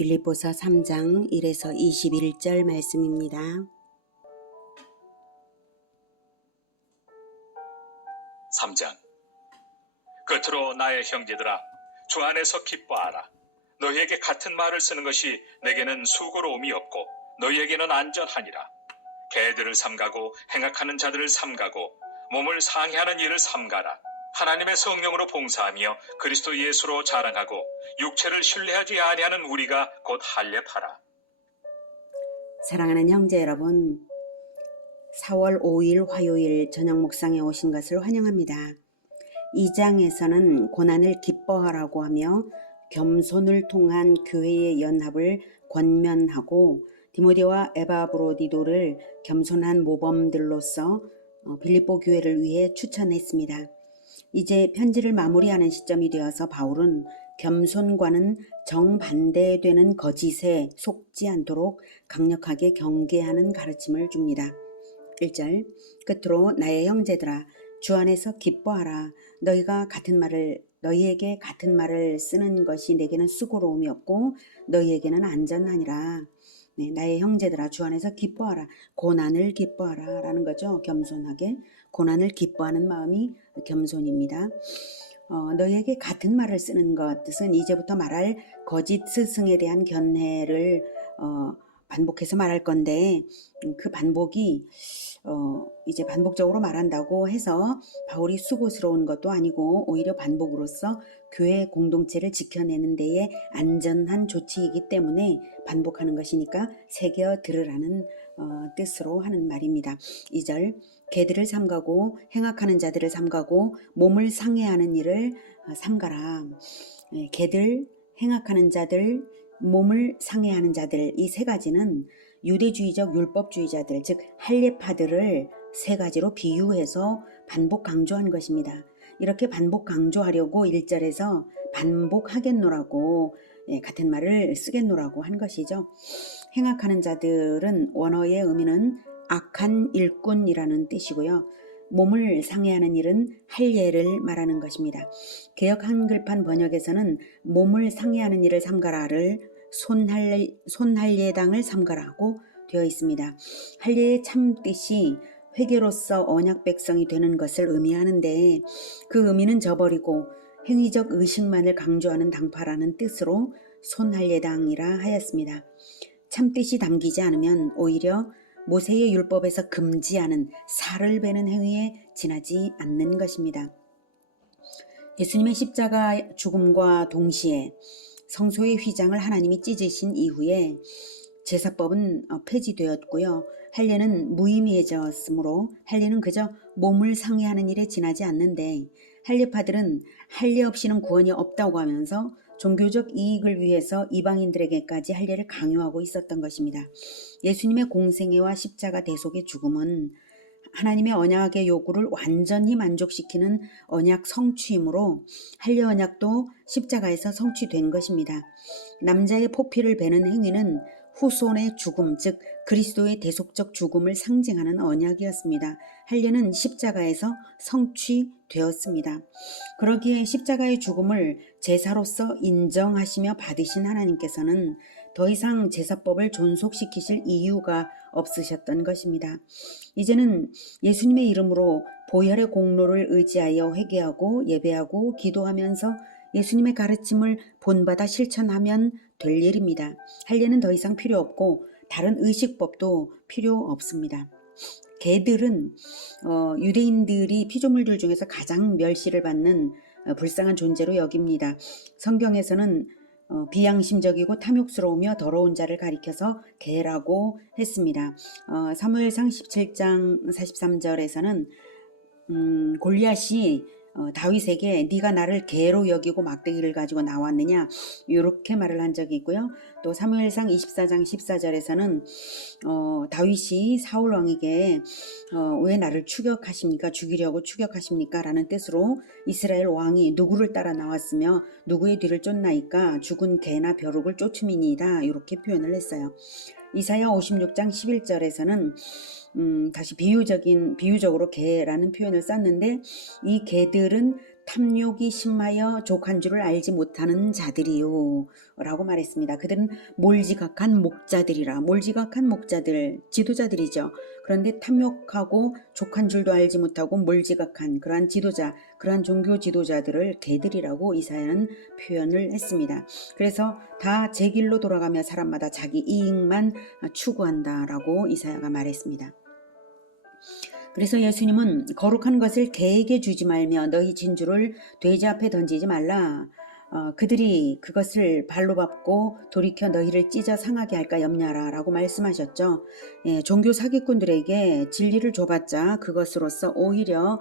빌립보서 3장 1에서 21절 말씀입니다. 3장. 끝으로 나의 형제들아, 주 안에서 기뻐하라. 너희에게 같은 말을 쓰는 것이 내게는 수고로움이 없고 너희에게는 안전하니라. 개들을 삼가고 행악하는 자들을 삼가고 몸을 상해하는 일을 삼가라. 하나님의 성령으로 봉사하며 그리스도 예수로 자랑하고 육체를 신뢰하지 아니하는 우리가 곧 할례하라. 사랑하는 형제 여러분, 4월 5일 화요일 저녁 묵상에 오신 것을 환영합니다. 이 장에서는 고난을 기뻐하라고 하며 겸손을 통한 교회의 연합을 권면하고 디모데와 에바브로디도를 겸손한 모범들로서 빌립보 교회를 위해 추천했습니다. 이제 편지를 마무리하는 시점이 되어서 바울은 겸손과는 정반대되는 거짓에 속지 않도록 강력하게 경계하는 가르침을 줍니다. 1절. 끝으로 나의 형제들아, 주 안에서 기뻐하라. 너희에게 같은 말을 쓰는 것이 내게는 수고로움이 없고 너희에게는 안전하니라. 나의 형제들아, 주 안에서 기뻐하라. 고난을 기뻐하라 라는 거죠. 겸손하게 고난을 기뻐하는 마음이 겸손입니다. 너희에게 같은 말을 쓰는 것은 이제부터 말할 거짓 스승에 대한 견해를 반복해서 말할 건데, 그 반복이 이제 반복적으로 말한다고 해서 바울이 수고스러운 것도 아니고 오히려 반복으로서 교회 공동체를 지켜내는 데에 안전한 조치이기 때문에 반복하는 것이니까 새겨 들으라는 뜻으로 하는 말입니다. 2절. 개들을 삼가고 행악하는 자들을 삼가고 몸을 상해하는 일을 삼가라. 개들, 행악하는 자들, 몸을 상해하는 자들, 이 세 가지는 유대주의적 율법주의자들, 즉 할례파들을 세 가지로 비유해서 반복 강조한 것입니다. 이렇게 반복 강조하려고 1절에서 반복하겠노라고 같은 말을 쓰겠노라고 한 것이죠. 행악하는 자들은 원어의 의미는 악한 일꾼이라는 뜻이고요. 몸을 상해하는 일은 할례를 말하는 것입니다. 개역 한글판 번역에서는 몸을 상해하는 일을 삼가라를 손할례당을 삼가라고 되어 있습니다. 할례의 참뜻이 회개로서 언약 백성이 되는 것을 의미하는데 그 의미는 저버리고 행위적 의식만을 강조하는 당파라는 뜻으로 손할례당이라 하였습니다. 참뜻이 담기지 않으면 오히려 모세의 율법에서 금지하는 살을 베는 행위에 지나지 않는 것입니다. 예수님의 십자가 죽음과 동시에 성소의 휘장을 하나님이 찢으신 이후에 제사법은 폐지되었고요. 할례는 무의미해졌으므로 할례는 그저 몸을 상해하는 일에 지나지 않는데, 할례파들은 할례 없이는 구원이 없다고 하면서 종교적 이익을 위해서 이방인들에게까지 할례를 강요하고 있었던 것입니다. 예수님의 공생애와 십자가 대속의 죽음은 하나님의 언약의 요구를 완전히 만족시키는 언약 성취이므로 할례 언약도 십자가에서 성취된 것입니다. 남자의 포피를 베는 행위는 후손의 죽음, 즉 그리스도의 대속적 죽음을 상징하는 언약이었습니다. 할례는 십자가에서 성취되었습니다. 그러기에 십자가의 죽음을 제사로서 인정하시며 받으신 하나님께서는 더 이상 제사법을 존속시키실 이유가 없으셨던 것입니다. 이제는 예수님의 이름으로 보혈의 공로를 의지하여 회개하고 예배하고 기도하면서 예수님의 가르침을 본받아 실천하면 될 일입니다. 할례는 더 이상 필요 없고 다른 의식법도 필요 없습니다. 개들은 유대인들이 피조물들 중에서 가장 멸시를 받는 불쌍한 존재로 여깁니다. 성경에서는 비양심적이고 탐욕스러우며 더러운 자를 가리켜서 개라고 했습니다. 사무엘상 17장 43절에서는 골리앗이 다윗에게 네가 나를 개로 여기고 막대기를 가지고 나왔느냐 이렇게 말을 한 적이 있고요. 또 사무엘상 24장 14절에서는 다윗이 사울 왕에게 왜 나를 추격하십니까? 죽이려고 추격하십니까? 라는 뜻으로 이스라엘 왕이 누구를 따라 나왔으며 누구의 뒤를 쫓나이까? 죽은 개나 벼룩을 쫓음이니이다 이렇게 표현을 했어요. 이사야 56장 11절에서는 다시 비유적으로 개라는 표현을 썼는데 이 개들은 탐욕이 심하여 족한 줄을 알지 못하는 자들이요 라고 말했습니다. 그들은 몰지각한 목자들이라. 몰지각한 목자들, 지도자들이죠. 그런데 탐욕하고 족한 줄도 알지 못하고 몰지각한 그러한 지도자, 그러한 종교 지도자들을 개들이라고 이사야는 표현을 했습니다. 그래서 다 제 길로 돌아가며 사람마다 자기 이익만 추구한다라고 이사야가 말했습니다. 그래서 예수님은 거룩한 것을 개에게 주지 말며 너희 진주를 돼지 앞에 던지지 말라. 그들이 그것을 발로 밟고 돌이켜 너희를 찢어 상하게 할까 염려하라 라고 말씀하셨죠. 예, 종교 사기꾼들에게 진리를 줘봤자 그것으로서 오히려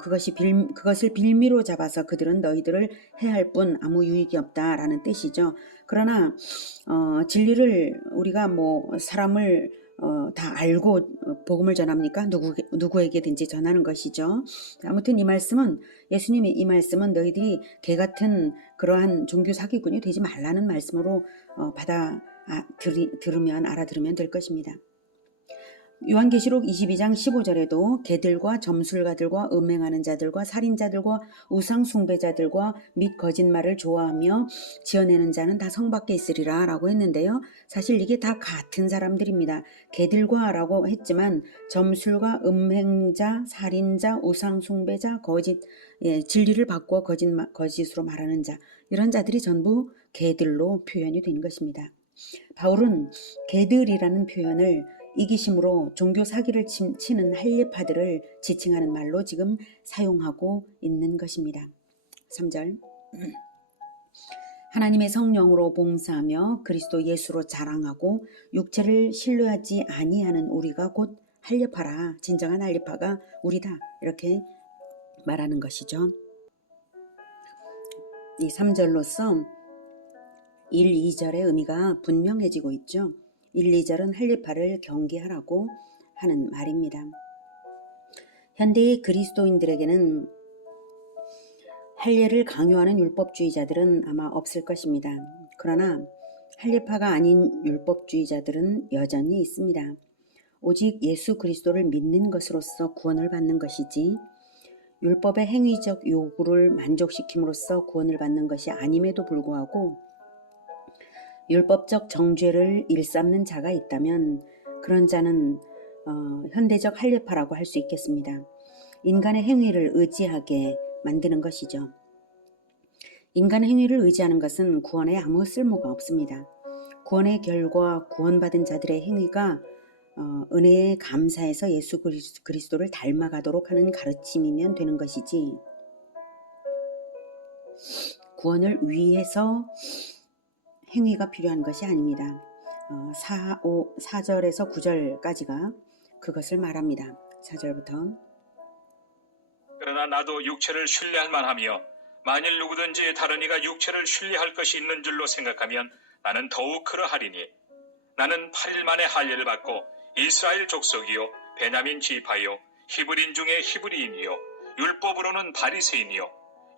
그것을 빌미로 잡아서 그들은 너희들을 해할 뿐 아무 유익이 없다라는 뜻이죠. 그러나 진리를 우리가 사람을 다 알고 복음을 전합니까? 누구에게든지 전하는 것이죠. 아무튼 예수님이 이 말씀은 너희들이 개 같은 그러한 종교 사기꾼이 되지 말라는 말씀으로 알아들으면 될 것입니다. 요한계시록 22장 15절에도 개들과 점술가들과 음행하는 자들과 살인자들과 우상 숭배자들과 및 거짓말을 좋아하며 지어내는 자는 다 성 밖에 있으리라 라고 했는데요. 사실 이게 다 같은 사람들입니다. 개들과 라고 했지만 점술가, 음행자, 살인자, 우상 숭배자, 진리를 바꾸어 거짓으로 말하는 자, 이런 자들이 전부 개들로 표현이 된 것입니다. 바울은 개들이라는 표현을 이기심으로 종교 사기를 치는 할례파들을 지칭하는 말로 지금 사용하고 있는 것입니다. 3절 하나님의 성령으로 봉사하며 그리스도 예수로 자랑하고 육체를 신뢰하지 아니하는 우리가 곧 할례파라. 진정한 할례파가 우리다. 이렇게 말하는 것이죠. 이 3절로서 1, 2절의 의미가 분명해지고 있죠. 1, 2절은 할례파를 경계하라고 하는 말입니다. 현대의 그리스도인들에게는 할례를 강요하는 율법주의자들은 아마 없을 것입니다. 그러나 할례파가 아닌 율법주의자들은 여전히 있습니다. 오직 예수 그리스도를 믿는 것으로서 구원을 받는 것이지 율법의 행위적 요구를 만족시킴으로써 구원을 받는 것이 아님에도 불구하고 율법적 정죄를 일삼는 자가 있다면 그런 자는 현대적 할례파라고 할 수 있겠습니다. 인간의 행위를 의지하게 만드는 것이죠. 인간의 행위를 의지하는 것은 구원에 아무 쓸모가 없습니다. 구원의 결과 구원받은 자들의 행위가 은혜에 감사해서 예수 그리스도를 닮아가도록 하는 가르침이면 되는 것이지 구원을 위해서 행위가 필요한 것이 아닙니다. 4절에서 9절까지가 그것을 말합니다. 4절부터 그러나 나도 육체를 신뢰할 만하며 만일 누구든지 다른 이가 육체를 신뢰할 것이 있는 줄로 생각하면 나는 더욱 그러하리니 나는 8일 만에 할례를 받고 이스라엘 족속이요 베냐민 지파요 히브리인 중에 히브리인이요 율법으로는 바리새인이요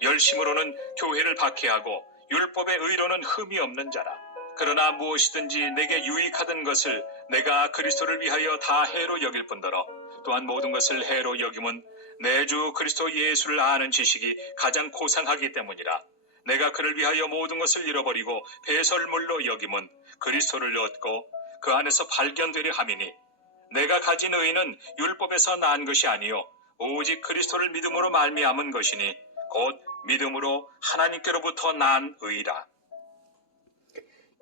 열심으로는 교회를 박해하고 율법의 의로는 흠이 없는 자라. 그러나 무엇이든지 내게 유익하던 것을 내가 그리스도를 위하여 다 해로 여길 뿐더러 또한 모든 것을 해로 여김은 내 주 그리스도 예수를 아는 지식이 가장 고상하기 때문이라. 내가 그를 위하여 모든 것을 잃어버리고 배설물로 여김은 그리스도를 얻고 그 안에서 발견되려 함이니 내가 가진 의는 율법에서 난 것이 아니요 오직 그리스도를 믿음으로 말미암은 것이니 곧 믿음으로 하나님께로부터 난 의라.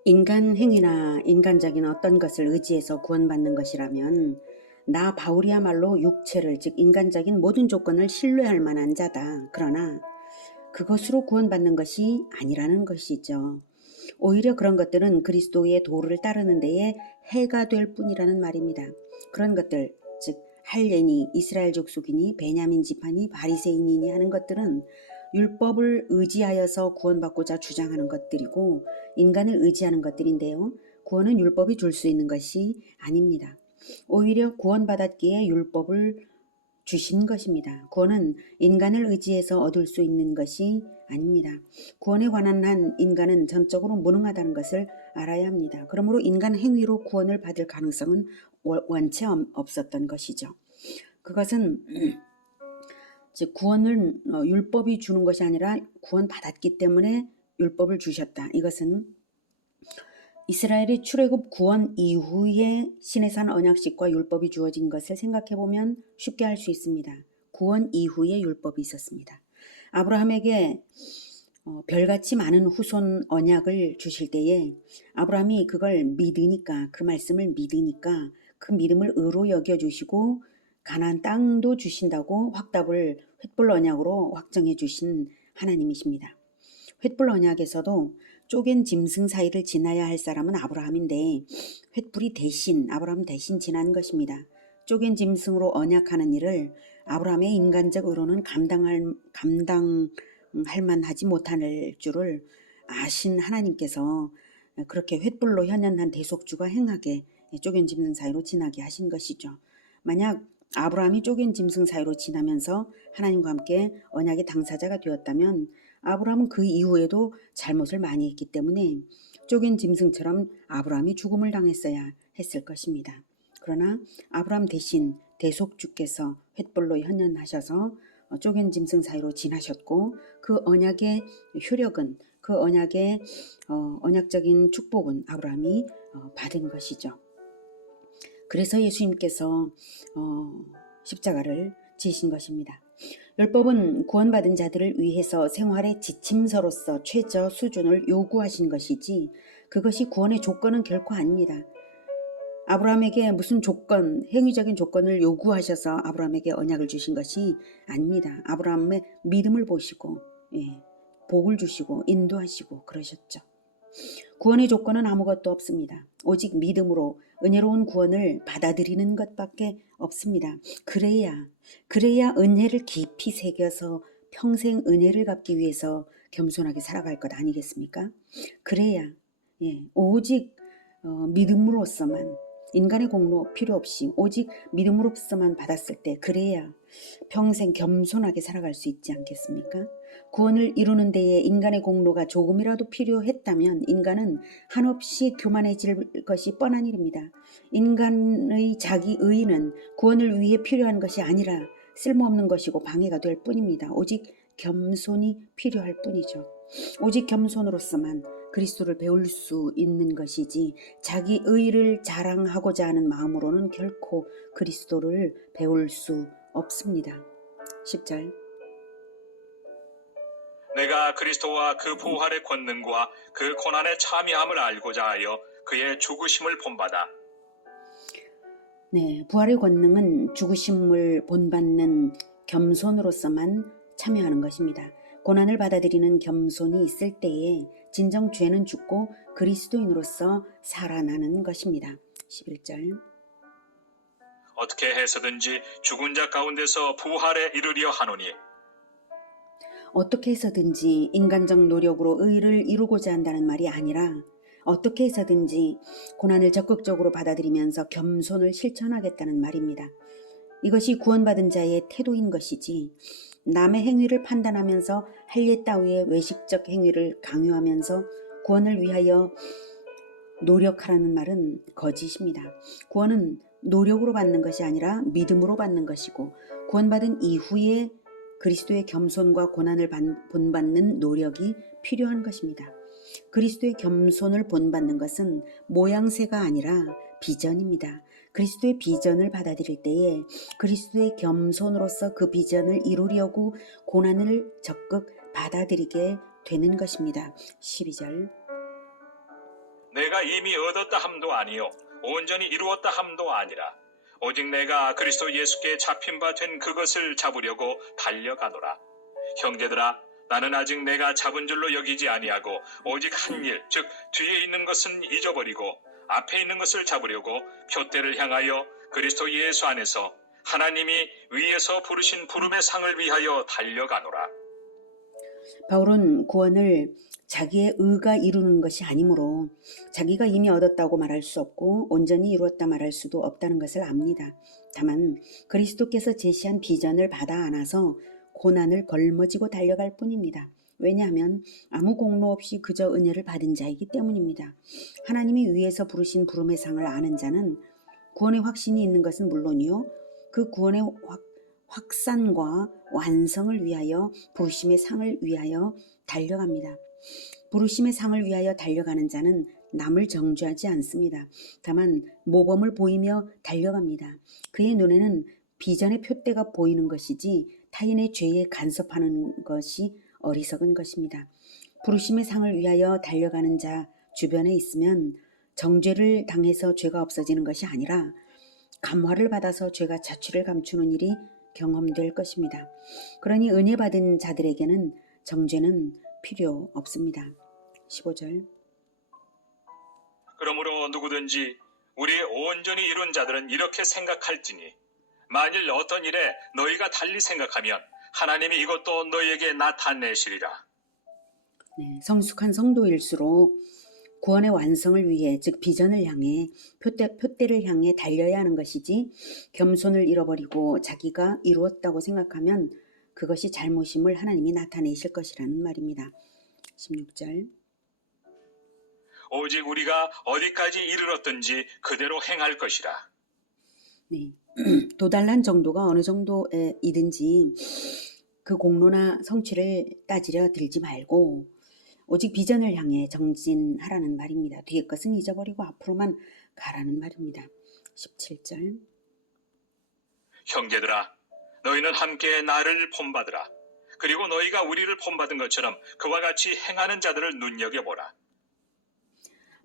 인간 행위나 인간적인 어떤 것을 의지해서 구원받는 것이라면 나 바울이야말로 육체를 즉 인간적인 모든 조건을 신뢰할 만한 자다. 그러나 그것으로 구원받는 것이 아니라는 것이죠. 오히려 그런 것들은 그리스도의 도를 따르는 데에 해가 될 뿐이라는 말입니다. 그런 것들 즉 할례니 이스라엘 족속이니 베냐민 지파니 바리새인이니 하는 것들은 율법을 의지하여서 구원받고자 주장하는 것들이고 인간을 의지하는 것들인데요. 구원은 율법이 줄 수 있는 것이 아닙니다. 오히려 구원받았기에 율법을 주신 것입니다. 구원은 인간을 의지해서 얻을 수 있는 것이 아닙니다. 구원에 관한 한 인간은 전적으로 무능하다는 것을 알아야 합니다. 그러므로 인간 행위로 구원을 받을 가능성은 원체 없었던 것이죠. 그것은 즉 구원을 율법이 주는 것이 아니라 구원받았기 때문에 율법을 주셨다. 이것은 이스라엘의 출애굽 구원 이후에 시내산 언약식과 율법이 주어진 것을 생각해 보면 쉽게 알 수 있습니다. 구원 이후에 율법이 있었습니다. 아브라함에게 별같이 많은 후손 언약을 주실 때에 아브라함이 그걸 믿으니까, 그 말씀을 믿으니까 그 믿음을 의로 여겨주시고 가나안 땅도 주신다고 확답을 횃불 언약으로 확정해 주신 하나님이십니다. 횃불 언약에서도 쪼갠 짐승 사이를 지나야 할 사람은 아브라함인데 횃불이 대신, 아브라함 대신 지난 것입니다. 쪼갠 짐승으로 언약하는 일을 아브라함의 인간적 의로는 감당할 만하지 못할 줄을 아신 하나님께서 그렇게 횃불로 현현한 대속주가 행하게 쪼갠 짐승 사이로 지나게 하신 것이죠. 만약 아브라함이 쪼갠 짐승 사이로 지나면서 하나님과 함께 언약의 당사자가 되었다면 아브라함은 그 이후에도 잘못을 많이 했기 때문에 쪼갠 짐승처럼 아브라함이 죽음을 당했어야 했을 것입니다. 그러나 아브라함 대신 대속주께서 횃불로 현현하셔서 쪼갠 짐승 사이로 지나셨고 그 언약의 효력은, 그 언약의 언약적인 축복은 아브라함이 받은 것이죠. 그래서 예수님께서 십자가를 지신 것입니다. 율법은 구원받은 자들을 위해서 생활의 지침서로서 최저 수준을 요구하신 것이지 그것이 구원의 조건은 결코 아닙니다. 아브라함에게 무슨 조건, 행위적인 조건을 요구하셔서 아브라함에게 언약을 주신 것이 아닙니다. 아브라함의 믿음을 보시고 복을 주시고 인도하시고 그러셨죠. 구원의 조건은 아무것도 없습니다. 오직 믿음으로 은혜로운 구원을 받아들이는 것밖에 없습니다. 그래야 은혜를 깊이 새겨서 평생 은혜를 갚기 위해서 겸손하게 살아갈 것 아니겠습니까? 그래야 오직 믿음으로서만, 인간의 공로 필요 없이 오직 믿음으로서만 받았을 때 그래야 평생 겸손하게 살아갈 수 있지 않겠습니까? 구원을 이루는 데에 인간의 공로가 조금이라도 필요했다면 인간은 한없이 교만해질 것이 뻔한 일입니다. 인간의 자기 의는 구원을 위해 필요한 것이 아니라 쓸모없는 것이고 방해가 될 뿐입니다. 오직 겸손이 필요할 뿐이죠. 오직 겸손으로서만 그리스도를 배울 수 있는 것이지 자기 의를 자랑하고자 하는 마음으로는 결코 그리스도를 배울 수 없습니다. 10절 내가 그리스도와 그 부활의 권능과 그 고난의 참여함을 알고자 하여 그의 죽으심을 본받아. 부활의 권능은 죽으심을 본받는 겸손으로서만 참여하는 것입니다. 고난을 받아들이는 겸손이 있을 때에 진정 죄는 죽고 그리스도인으로서 살아나는 것입니다. 11절 어떻게 해서든지 죽은 자 가운데서 부활에 이르려 하노니 어떻게 해서든지 인간적 노력으로 의를 이루고자 한다는 말이 아니라 어떻게 해서든지 고난을 적극적으로 받아들이면서 겸손을 실천하겠다는 말입니다. 이것이 구원받은 자의 태도인 것이지 남의 행위를 판단하면서 할례 따위의 외식적 행위를 강요하면서 구원을 위하여 노력하라는 말은 거짓입니다. 구원은 노력으로 받는 것이 아니라 믿음으로 받는 것이고 구원받은 이후에 그리스도의 겸손과 고난을 본받는 노력이 필요한 것입니다. 그리스도의 겸손을 본받는 것은 모양새가 아니라 비전입니다. 그리스도의 비전을 받아들일 때에 그리스도의 겸손으로서 그 비전을 이루려고 고난을 적극 받아들이게 되는 것입니다. 12절 내가 이미 얻었다 함도 아니요 온전히 이루었다 함도 아니라 오직 내가 그리스도 예수께 잡힌 바 된 그것을 잡으려고 달려가노라. 형제들아 나는 아직 내가 잡은 줄로 여기지 아니하고 오직 한 일, 즉 뒤에 있는 것은 잊어버리고 앞에 있는 것을 잡으려고 표대를 향하여 그리스도 예수 안에서 하나님이 위에서 부르신 부름의 상을 위하여 달려가노라. 바울은 구원을 자기의 의가 이루는 것이 아니므로 자기가 이미 얻었다고 말할 수 없고 온전히 이루었다 말할 수도 없다는 것을 압니다. 다만 그리스도께서 제시한 비전을 받아 안아서 고난을 걸머지고 달려갈 뿐입니다. 왜냐하면 아무 공로 없이 그저 은혜를 받은 자이기 때문입니다. 하나님이 위에서 부르신 부름의 상을 아는 자는 구원의 확신이 있는 것은 물론이요 그 구원의 확산과 완성을 위하여 부르심의 상을 위하여 달려갑니다. 부르심의 상을 위하여 달려가는 자는 남을 정죄하지 않습니다. 다만 모범을 보이며 달려갑니다. 그의 눈에는 비전의 표대가 보이는 것이지 타인의 죄에 간섭하는 것이 어리석은 것입니다. 부르심의 상을 위하여 달려가는 자 주변에 있으면 정죄를 당해서 죄가 없어지는 것이 아니라 감화를 받아서 죄가 자취를 감추는 일이 경험될 것입니다. 그러니 은혜 받은 자들에게는 정죄는 필요 없습니다. 15절. 그러므로 누구든지 우리의 온전히 이룬 자들은 이렇게 생각할지니 만일 어떤 일에 너희가 달리 생각하면 하나님이 이것도 너희에게 나타내시리라. 성숙한 성도일수록 구원의 완성을 위해, 즉 비전을 향해, 표대를 향해 달려야 하는 것이지 겸손을 잃어버리고 자기가 이루었다고 생각하면 그것이 잘못임을 하나님이 나타내실 것이라는 말입니다. 16절. 오직 우리가 어디까지 이르렀든지 그대로 행할 것이라. 네. 도달란 정도가 어느 정도이든지 그 공로나 성취를 따지려 들지 말고 오직 비전을 향해 정진하라는 말입니다. 뒤의 것은 잊어버리고 앞으로만 가라는 말입니다. 17절. 형제들아, 너희는 함께 나를 본받으라. 그리고 너희가 우리를 본받은 것처럼 그와 같이 행하는 자들을 눈여겨보라.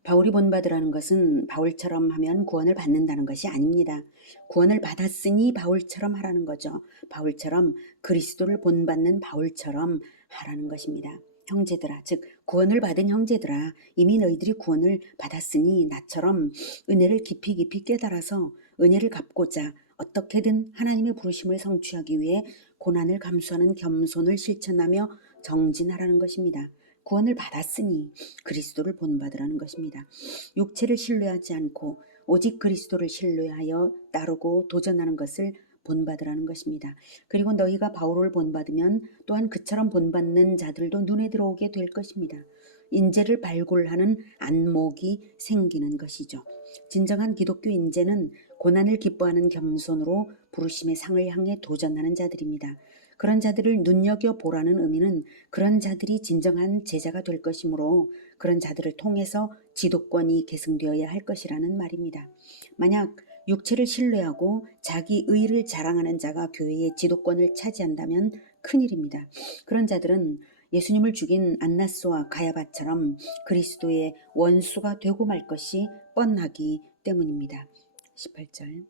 바울이 본받으라는 것은 바울처럼 하면 구원을 받는다는 것이 아닙니다. 구원을 받았으니 바울처럼 하라는 거죠. 바울처럼 그리스도를 본받는 바울처럼 하라는 것입니다. 형제들아, 즉 구원을 받은 형제들아, 이미 너희들이 구원을 받았으니 나처럼 은혜를 깊이 깨달아서 은혜를 갚고자 어떻게든 하나님의 부르심을 성취하기 위해 고난을 감수하는 겸손을 실천하며 정진하라는 것입니다. 구원을 받았으니 그리스도를 본받으라는 것입니다. 육체를 신뢰하지 않고 오직 그리스도를 신뢰하여 따르고 도전하는 것을 본받으라는 것입니다. 그리고 너희가 바울을 본받으면 또한 그처럼 본받는 자들도 눈에 들어오게 될 것입니다. 인재를 발굴하는 안목이 생기는 것이죠. 진정한 기독교 인재는 고난을 기뻐하는 겸손으로 부르심의 상을 향해 도전하는 자들입니다. 그런 자들을 눈여겨보라는 의미는 그런 자들이 진정한 제자가 될 것이므로 그런 자들을 통해서 지도권이 계승되어야 할 것이라는 말입니다. 만약 육체를 신뢰하고 자기 의를 자랑하는 자가 교회의 지도권을 차지한다면 큰일입니다. 그런 자들은 예수님을 죽인 안나스와 가야바처럼 그리스도의 원수가 되고 말 것이 뻔하기 때문입니다. 18절.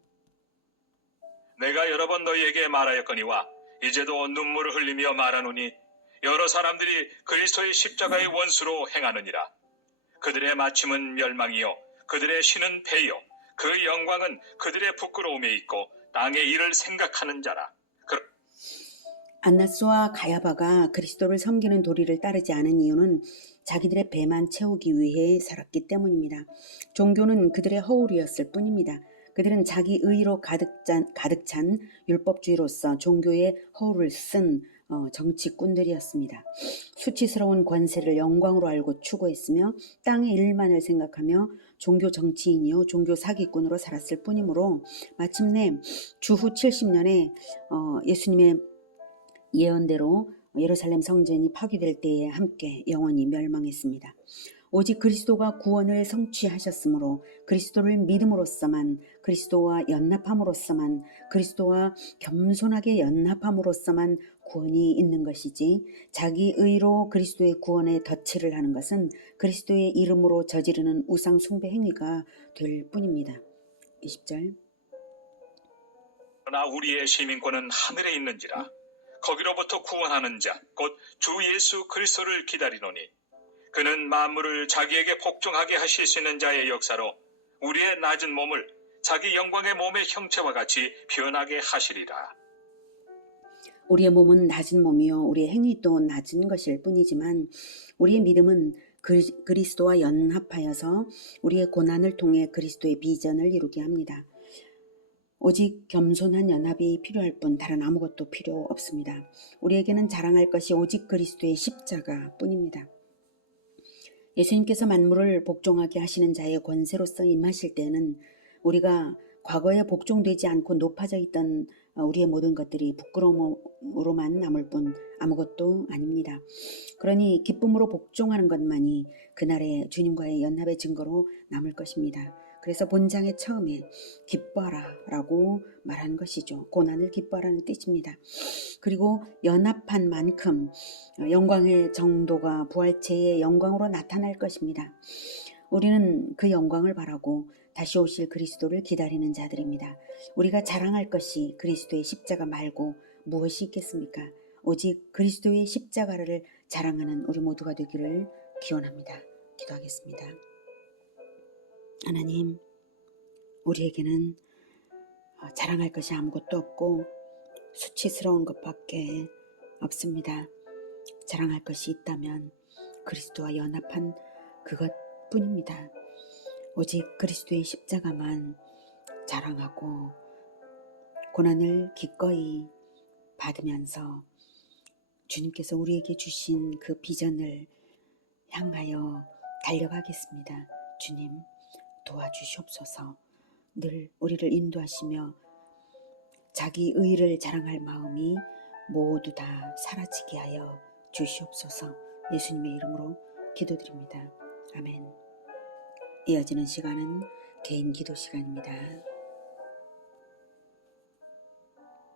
내가 여러 번 너희에게 말하였거니와 이제도 눈물을 흘리며 말하노니 여러 사람들이 그리스도의 십자가의 원수로 행하느니라. 그들의 마침은 멸망이요 그들의 신은 패요 그 영광은 그들의 부끄러움에 있고 땅의 일을 생각하는 자라. 안나스와 가야바가 그리스도를 섬기는 도리를 따르지 않은 이유는 자기들의 배만 채우기 위해 살았기 때문입니다. 종교는 그들의 허울이었을 뿐입니다. 그들은 자기 의로 가득 찬 율법주의로서 종교의 허울을 쓴 정치꾼들이었습니다. 수치스러운 권세를 영광으로 알고 추구했으며 땅의 일만을 생각하며 종교 정치인이요 종교 사기꾼으로 살았을 뿐이므로 마침내 주후 70년에 예수님의 예언대로 예루살렘 성전이 파괴될 때에 함께 영원히 멸망했습니다. 오직 그리스도가 구원을 성취하셨으므로 그리스도를 믿음으로써만 그리스도와 연합함으로써만 그리스도와 겸손하게 연합함으로써만 구원이 있는 것이지 자기 의로 그리스도의 구원에 덧칠을 하는 것은 그리스도의 이름으로 저지르는 우상 숭배 행위가 될 뿐입니다. 20절. 그러나 우리의 시민권은 하늘에 있는지라 거기로부터 구원하는 자 곧 주 예수 그리스도를 기다리노니 그는 만물을 자기에게 복종하게 하실 수 있는 자의 역사로 우리의 낮은 몸을 자기 영광의 몸의 형체와 같이 변하게 하시리라. 우리의 몸은 낮은 몸이요 우리의 행위도 낮은 것일 뿐이지만 우리의 믿음은 그리스도와 연합하여서 우리의 고난을 통해 그리스도의 비전을 이루게 합니다. 오직 겸손한 연합이 필요할 뿐 다른 아무것도 필요 없습니다. 우리에게는 자랑할 것이 오직 그리스도의 십자가 뿐입니다. 예수님께서 만물을 복종하게 하시는 자의 권세로서 임하실 때는 우리가 과거에 복종되지 않고 높아져 있던 우리의 모든 것들이 부끄러움으로만 남을 뿐 아무것도 아닙니다. 그러니 기쁨으로 복종하는 것만이 그날의 주님과의 연합의 증거로 남을 것입니다. 그래서 본장의 처음에 기뻐하라 라고 말하는 것이죠. 고난을 기뻐하라는 뜻입니다. 그리고 연합한 만큼 영광의 정도가 부활체의 영광으로 나타날 것입니다. 우리는 그 영광을 바라고 다시 오실 그리스도를 기다리는 자들입니다. 우리가 자랑할 것이 그리스도의 십자가 말고 무엇이 있겠습니까? 오직 그리스도의 십자가를 자랑하는 우리 모두가 되기를 기원합니다. 기도하겠습니다. 하나님, 우리에게는 자랑할 것이 아무것도 없고 수치스러운 것밖에 없습니다. 자랑할 것이 있다면 그리스도와 연합한 그것뿐입니다. 오직 그리스도의 십자가만 자랑하고 고난을 기꺼이 받으면서 주님께서 우리에게 주신 그 비전을 향하여 달려가겠습니다. 주님, 도와주시옵소서. 늘 우리를 인도하시며 자기 의를 자랑할 마음이 모두 다 사라지게 하여 주시옵소서. 예수님의 이름으로 기도드립니다. 아멘. 이어지는 시간은 개인 기도 시간입니다.